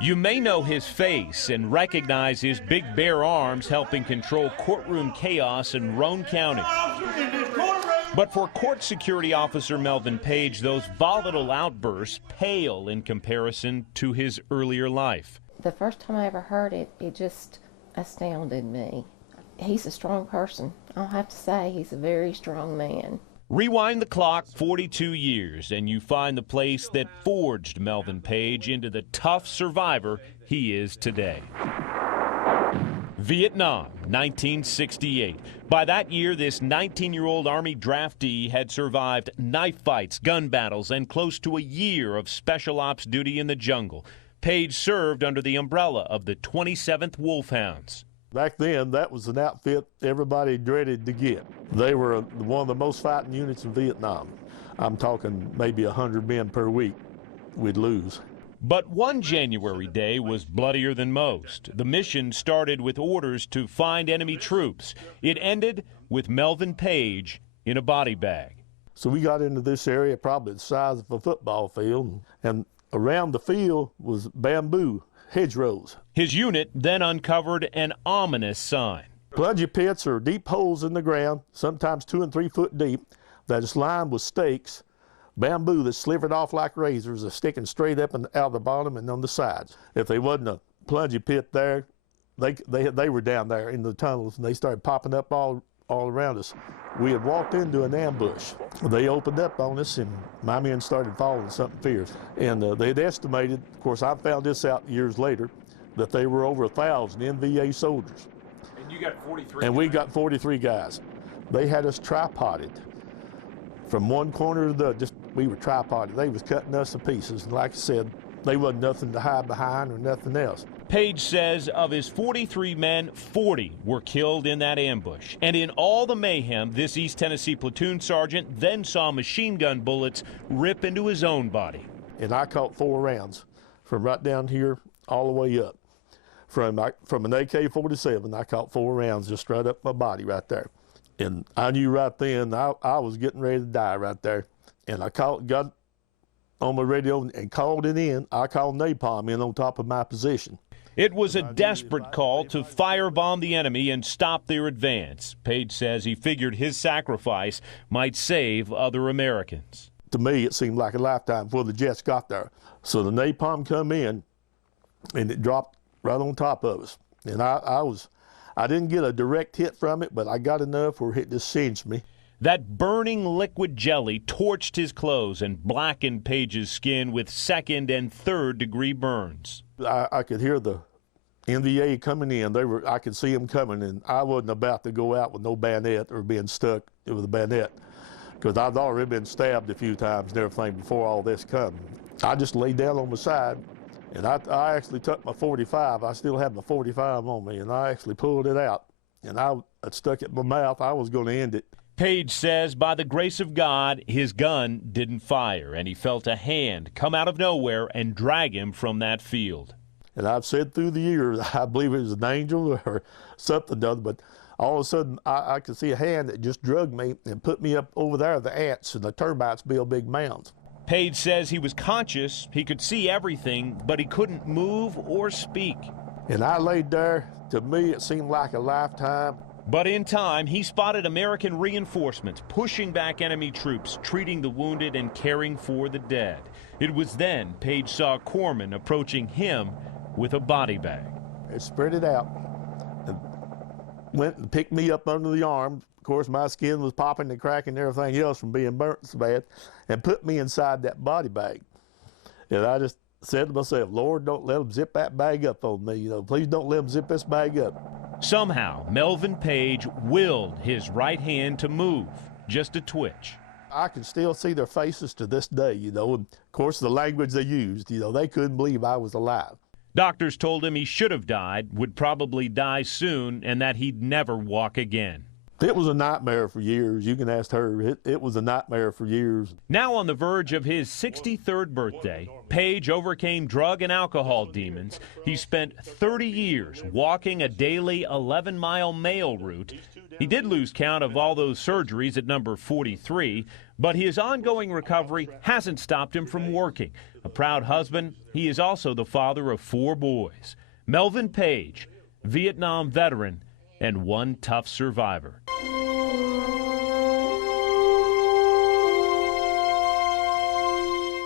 You may know his face and recognize his big bare arms helping control courtroom chaos in Roane County. But for court security officer Melvin Page, those volatile outbursts pale in comparison to his earlier life. The first time I ever heard it, it just astounded me. He's a strong person. I'll have to say he's a very strong man. Rewind the clock 42 years, and you find the place that forged Melvin Page into the tough survivor he is today. Vietnam, 1968. By that year, this 19-year-old Army draftee had survived knife fights, gun battles, and close to a year of special ops duty in the jungle. Page served under the umbrella of the 27th Wolfhounds. Back then, that was an outfit everybody dreaded to get. They were one of the most fighting units in Vietnam. I'm talking maybe 100 men per week we'd lose. But one January day was bloodier than most. The mission started with orders to find enemy troops. It ended with Melvin Page in a body bag. So we got into this area probably the size of a football field, and around the field was bamboo hedgerows. His unit then uncovered an ominous sign. Plungy pits are deep holes in the ground, sometimes 2 and 3 foot deep, that is lined with stakes, bamboo that's slivered off like razors, are sticking straight up and out the bottom and on the sides. If there wasn't a plungy pit there, they were down there in the tunnels, and they started popping up all around us. We had walked into an ambush. They opened up on us, and my men started falling something fierce. And they had estimated, of course, I found this out years later, that they were over 1,000 NVA soldiers. And you got 43 And we got 43 guys. They had us tripoded. From one corner to the other, we were tripoded. They was cutting us to pieces. And like I said, they wasn't nothing to hide behind or nothing else. Page says of his 43 men, 40 were killed in that ambush. And in all the mayhem, this East Tennessee platoon sergeant then saw machine gun bullets rip into his own body. And I caught 4 rounds from right down here all the way up. From an AK-47, I caught 4 rounds just right up my body right there. And I knew right then I was getting ready to die right there. And I got on my radio and called it in. I called napalm in on top of my position. It was a desperate call to firebomb the enemy and stop their advance. Page says he figured his sacrifice might save other Americans. To me, it seemed like a lifetime before the jets got there. So the napalm come in, and it dropped right on top of us. And I didn't get a direct hit from it, but I got enough where it just singed me. That burning liquid jelly torched his clothes and blackened Page's skin with 2nd and 3rd degree burns. I could hear the NVA coming in. I could see them coming, and I wasn't about to go out with no bayonet or being stuck with a bayonet, because I'd already been stabbed a few times and everything before all this come. I just laid down on my side, and I actually took my 45. I still had my 45 on me, and I actually pulled it out, and I stuck it in my mouth. I was going to end it. Page says by the grace of God, his gun didn't fire, and he felt a hand come out of nowhere and drag him from that field. And I've said through the years, I believe it was an angel or something other, but all of a sudden I could see a hand that just drugged me and put me up over there. The ants and the termites build big mounds. Page says he was conscious, he could see everything, but he couldn't move or speak. And I laid there. To me, it seemed like a lifetime. But in time, he spotted American reinforcements pushing back enemy troops, treating the wounded and caring for the dead. It was then Page saw corpsmen approaching him with a body bag. It spread it out and went and picked me up under the arm. Of course, my skin was popping and cracking and everything else from being burnt so bad, and put me inside that body bag. And I just said to myself, Lord, don't let them zip that bag up on me. Please don't let them zip this bag up. Somehow, Melvin Page willed his right hand to move, just a twitch. I can still see their faces to this day, and of course the language they used, they couldn't believe I was alive. Doctors told him he should have died, would probably die soon, and that he'd never walk again. It was a nightmare for years. You can ask her. It was a nightmare for years. Now on the verge of his 63rd birthday, Page overcame drug and alcohol demons. He spent 30 years walking a daily 11-mile mail route He did lose count of all those surgeries at number 43, but his ongoing recovery hasn't stopped him from working. A proud husband, he is also the father of 4 boys. Melvin Page, Vietnam veteran and one tough survivor.